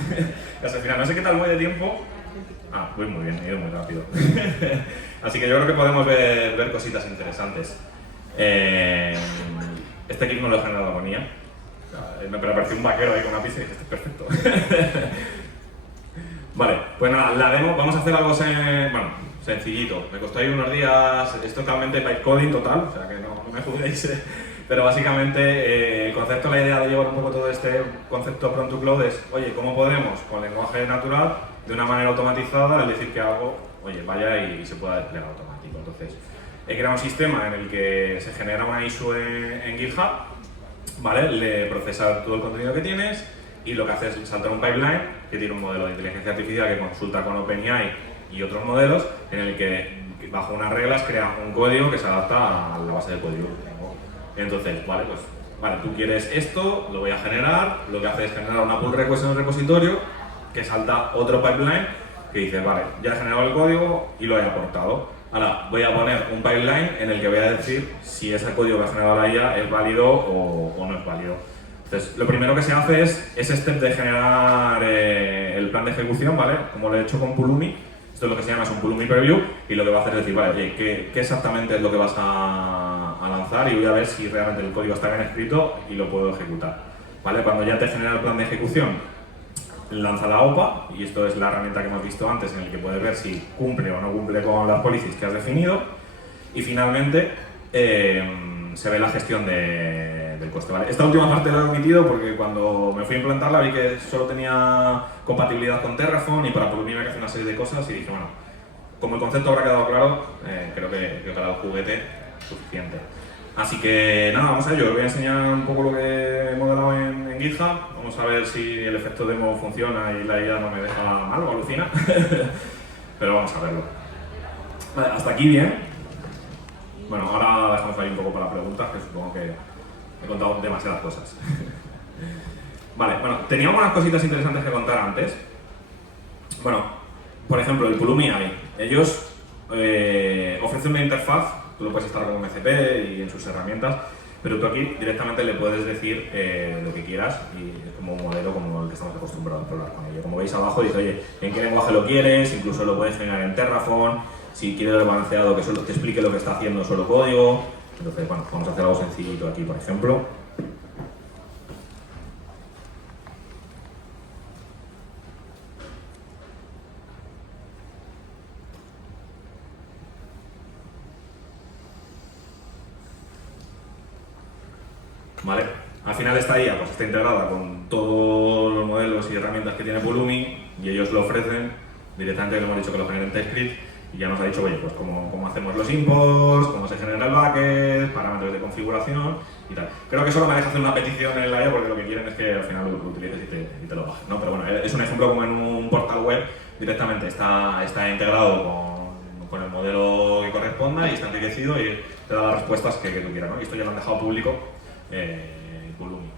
casi al final. No sé qué tal voy de tiempo. Voy muy bien, he ido muy rápido. Así que yo creo que podemos ver cositas interesantes. Este kit no lo he generado con IA. Me pareció un vaquero ahí con una pizza y dije, esto es perfecto. Vale, pues nada, la demo, vamos a hacer algo sencillito. Me costó ahí unos días, es totalmente bytecoding total, o sea que no me juzguéis. Pero básicamente el concepto, la idea de llevar un poco todo este concepto Prompt to Cloud es, oye, ¿cómo podemos con lenguaje natural, de una manera automatizada, al decir que algo, oye, vaya y se pueda desplegar automático? Entonces, he creado un sistema en el que se genera una issue en GitHub, ¿vale? Le procesa todo el contenido que tienes y lo que hace es saltar un pipeline que tiene un modelo de inteligencia artificial que consulta con OpenAI y otros modelos en el que bajo unas reglas crea un código que se adapta a la base de código que tengo. Entonces, vale, tú quieres esto, lo voy a generar, lo que hace es generar una pull request en el repositorio que salta otro pipeline que dice, vale, ya he generado el código y lo he aportado. Ahora voy a poner un pipeline en el que voy a decir si ese código que ha generado la IA es válido o no es válido. Entonces, lo primero que se hace es ese step de generar el plan de ejecución, ¿vale? Como lo he hecho con Pulumi. Esto es lo que se llama un Pulumi Preview y lo que va a hacer es decir, vale, oye, ¿qué exactamente es lo que vas a lanzar? Y voy a ver si realmente el código está bien escrito y lo puedo ejecutar, ¿vale? Cuando ya te genera el plan de ejecución, lanza la OPA, y esto es la herramienta que hemos visto antes en el que puedes ver si cumple o no cumple con las policies que has definido, y finalmente se ve la gestión del coste, ¿vale? Esta última parte la he omitido porque cuando me fui a implantarla vi que solo tenía compatibilidad con Terraform y para Pulumi había que hacer una serie de cosas y dije, bueno, como el concepto habrá quedado claro, creo que para el juguete es suficiente. Así que nada, vamos a ello. Os voy a enseñar un poco lo que he modelado en GitHub. Vamos a ver si el efecto demo funciona y la IA no me deja mal o alucina. Pero vamos a verlo. Vale, hasta aquí bien. Bueno, ahora dejamos ahí un poco para preguntas, que supongo que he contado demasiadas cosas. Vale, bueno, tenía algunas cositas interesantes que contar antes. Bueno, por ejemplo, el Pulumi AI. Ellos ofrecen una interfaz. Tú lo puedes instalar como MCP y en sus herramientas, pero tú aquí directamente le puedes decir lo que quieras y como un modelo como el que estamos acostumbrados a probar con ello. Como veis abajo dice, oye, ¿en qué lenguaje lo quieres? Incluso lo puedes generar en Terraform, si quieres el balanceado que solo te explique lo que está haciendo solo código. Entonces, bueno, vamos a hacer algo sencillito aquí, por ejemplo. ¿Vale? Al final esta IA pues, está integrada con todos los modelos y herramientas que tiene Pulumi y ellos lo ofrecen directamente, le hemos dicho que lo generen en TypeScript y ya nos ha dicho, oye, pues cómo hacemos los imports, cómo se genera el bucket, parámetros de configuración y tal. Creo que solo me deja hacer una petición en la IA porque lo que quieren es que al final lo utilices y te lo bajes, ¿no? Pero bueno, es un ejemplo como en un portal web directamente está integrado con el modelo que corresponda y está enriquecido y te da las respuestas que tú quieras, ¿no? Y esto ya lo han dejado público. Pulumi.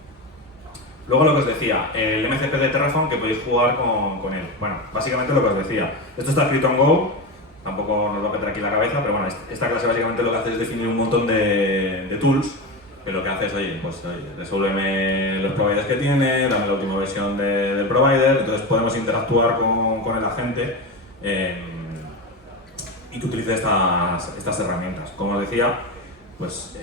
Luego lo que os decía, el MCP de Terraform que podéis jugar con él. Bueno, básicamente lo que os decía. Esto está escrito en Go, tampoco nos va a meter aquí la cabeza, pero bueno, esta clase básicamente lo que hace es definir un montón de tools, que lo que hace es, oye, pues resuélveme los providers que tiene, dame la última versión del provider, entonces podemos interactuar con el agente y que utilice estas herramientas. Como os decía, pues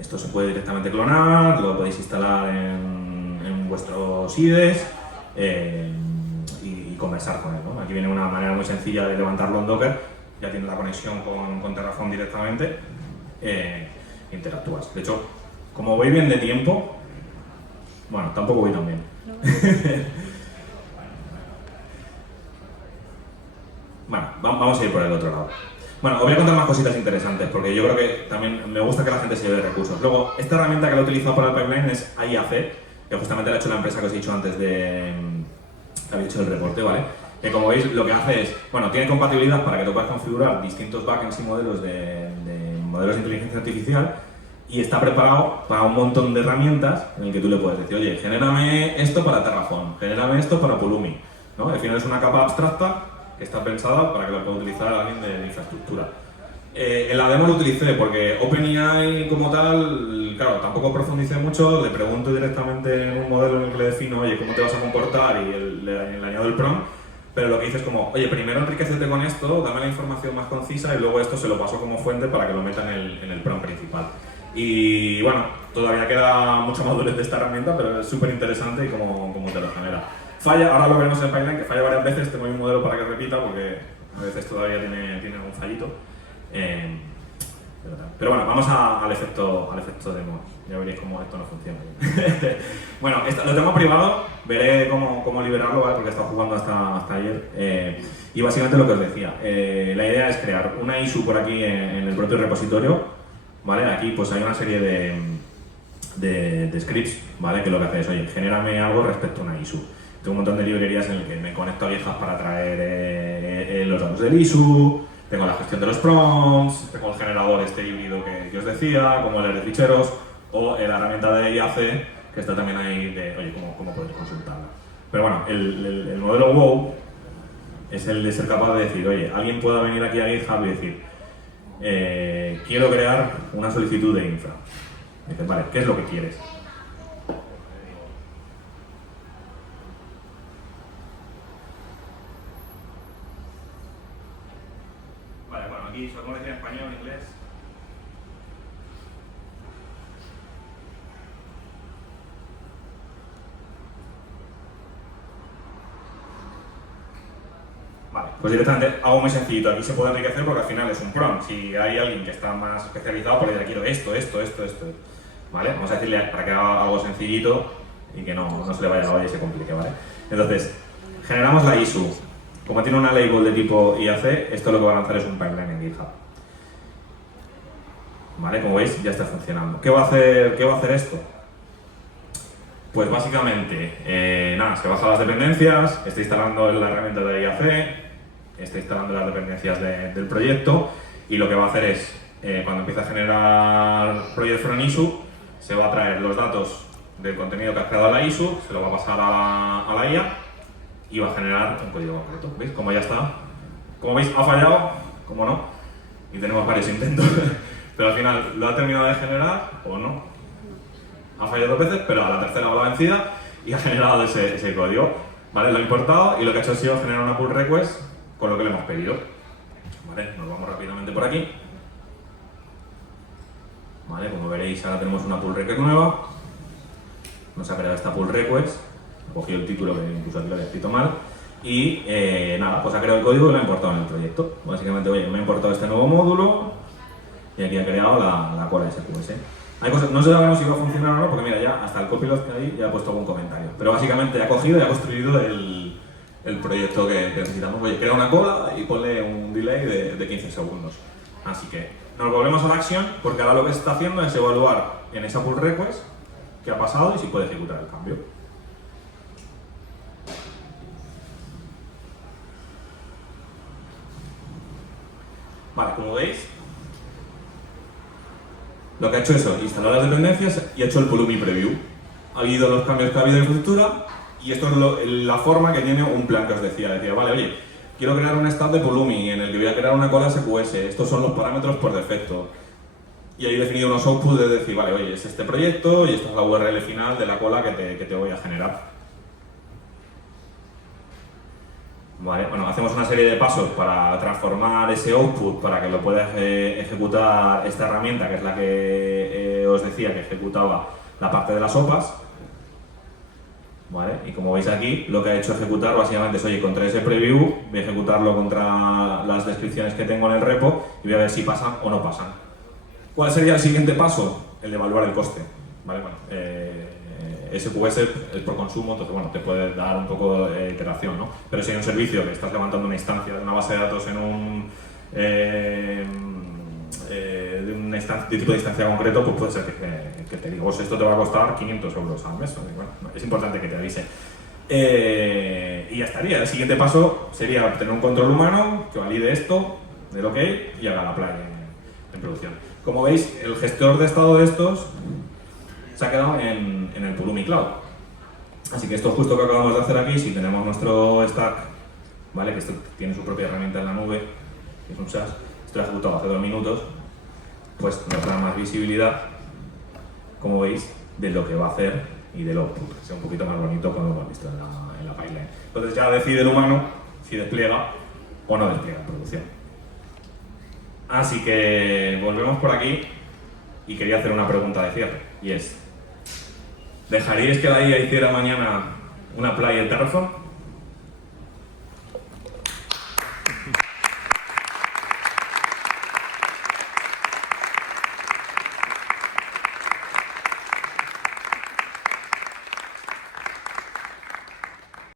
esto se puede directamente clonar, lo podéis instalar en vuestros IDEs y conversar con él, ¿no? Aquí viene una manera muy sencilla de levantarlo en Docker, ya tiene la conexión con Terraform directamente, interactúas. De hecho, como voy bien de tiempo, bueno, tampoco voy tan bien. Bueno, vamos a ir por el otro lado. Bueno, os voy a contar más cositas interesantes, porque yo creo que también me gusta que la gente se lleve recursos. Luego, esta herramienta que la he utilizado para el pipeline es IAC, que justamente la ha hecho la empresa que os he dicho antes de... que habéis hecho el reporte, ¿vale? Que como veis, lo que hace es, bueno, tiene compatibilidad para que tú puedas configurar distintos backends y modelos de modelos de inteligencia artificial, y está preparado para un montón de herramientas en el que tú le puedes decir, oye, genérame esto para Terraform, genérame esto para Pulumi, ¿no? Al final es una capa abstracta que está pensada para que lo pueda utilizar alguien de infraestructura. En la demo lo utilicé porque OpenAI como tal, claro, tampoco profundicé mucho, le pregunto directamente en un modelo en el que le defino, oye, ¿cómo te vas a comportar? Y le añado el prompt, pero lo que hice es como, oye, primero enriquecete con esto, dame la información más concisa y luego esto se lo paso como fuente para que lo meta en el prompt principal. Y bueno, todavía queda mucha madurez de esta herramienta, pero es súper interesante y como te lo genera. Falla, ahora lo veremos en el pipeline, que falla varias veces, tengo un modelo para que repita porque a veces todavía tiene algún fallito. Pero bueno, vamos al efecto demo. Ya veréis cómo esto no funciona. Bueno, lo tengo privado, veré cómo liberarlo, ¿vale? Porque he estado jugando hasta ayer. Y básicamente lo que os decía, la idea es crear una issue por aquí en el propio repositorio, ¿vale? Aquí pues hay una serie de scripts, ¿vale? Que lo que hace es, oye, genérame algo respecto a una issue. Tengo un montón de librerías en el que me conecto a GitHub para traer los datos del issue, tengo la gestión de los prompts, tengo el generador este híbrido que os decía, como el de ficheros, o la herramienta de IAC, que está también ahí de, oye, cómo poder consultarla. Pero bueno, el modelo WOW es el de ser capaz de decir, oye, alguien pueda venir aquí a GitHub y decir, quiero crear una solicitud de infra. Dices, vale, ¿qué es lo que quieres? Vale, bueno, aquí se lo puedo decir en español, en inglés. Vale, pues directamente hago muy sencillito. Aquí se puede enriquecer porque al final es un prompt. Si hay alguien que está más especializado, pues le quiero esto. ¿Vale? Vamos a decirle para que haga algo sencillito y que no se le vaya la olla y se complique, ¿vale? Entonces, generamos la issue. Como tiene una label de tipo IAC, esto lo que va a lanzar es un pipeline en GitHub. ¿Vale? Como veis, ya está funcionando. ¿Qué va a hacer esto? Pues básicamente, nada, se baja las dependencias, está instalando la herramienta de IAC, está instalando las dependencias del proyecto, y lo que va a hacer es, cuando empiece a generar project from issue, se va a traer los datos del contenido que ha creado la issue, se lo va a pasar a la IA y va a generar un código concreto. ¿Veis? Como ya está. Como veis, ha fallado, como no, y tenemos varios intentos, pero al final lo ha terminado de generar o no. Ha fallado 2 veces, pero a la tercera va la vencida y ha generado ese código. ¿Vale? Lo ha importado y lo que ha hecho ha sido generar una pull request con lo que le hemos pedido. ¿Vale? Nos vamos rápidamente por aquí. ¿Vale? Como veréis, ahora tenemos una pull request nueva. Nos ha creado esta pull request. He cogido el título, que incluso aquí lo había escrito mal. Y nada, pues ha creado el código y lo ha importado en el proyecto. Básicamente, oye, me ha importado este nuevo módulo y aquí ha creado la cola SQS. Hay cosas, no sabemos si va a funcionar o no, porque mira, ya hasta el copilot que hay ya ha puesto algún comentario. Pero básicamente ha cogido y ha construido el proyecto que necesitamos. Oye, crea una cola y ponle un delay de 15 segundos. Así que nos volvemos a la acción, porque ahora lo que se está haciendo es evaluar en esa pull request qué ha pasado y si puede ejecutar el cambio. Vale, como veis, lo que ha hecho es instalar las dependencias y ha hecho el Pulumi Preview. Ha habido los cambios que ha habido en infraestructura y esto es la forma que tiene un plan que os decía. Decía, vale, oye, quiero crear un stack de Pulumi en el que voy a crear una cola SQS. Estos son los parámetros por defecto. Y ahí he definido unos outputs de decir, vale, oye, es este proyecto y esta es la URL final de la cola que te voy a generar. Vale, bueno, hacemos una serie de pasos para transformar ese output para que lo pueda ejecutar esta herramienta, que es la que os decía que ejecutaba la parte de las sopas. Vale, y como veis aquí, lo que ha hecho ejecutar básicamente es, oye, contra ese preview voy a ejecutarlo contra las descripciones que tengo en el repo y voy a ver si pasan o no pasan. ¿Cuál sería el siguiente paso? El de evaluar el coste. ¿Vale? Bueno, SQS es por consumo, entonces bueno, te puede dar un poco de iteración, ¿no? Pero si hay un servicio que estás levantando una instancia de una base de datos en un de tipo de instancia concreto, pues puede ser que te diga, esto te va a costar 500 euros al mes. Bueno, es importante que te avise. Y ya estaría. El siguiente paso sería tener un control humano que valide esto, del OK, y haga la playa en producción. Como veis, el gestor de estado de estos se ha quedado en el Pulumi Cloud. Así que esto es justo que acabamos de hacer aquí. Si tenemos nuestro stack, ¿vale? Que esto tiene su propia herramienta en la nube, que es un SaaS, esto lo he ejecutado hace 2 minutos, pues nos da más visibilidad, como veis, de lo que va a hacer y del output, que sea un poquito más bonito cuando lo hemos visto en la pipeline. Entonces ya decide el humano si despliega o no despliega en producción. Así que volvemos por aquí y quería hacer una pregunta de cierre, y es: ¿dejaríais que la IA hiciera mañana una playa en Terraform?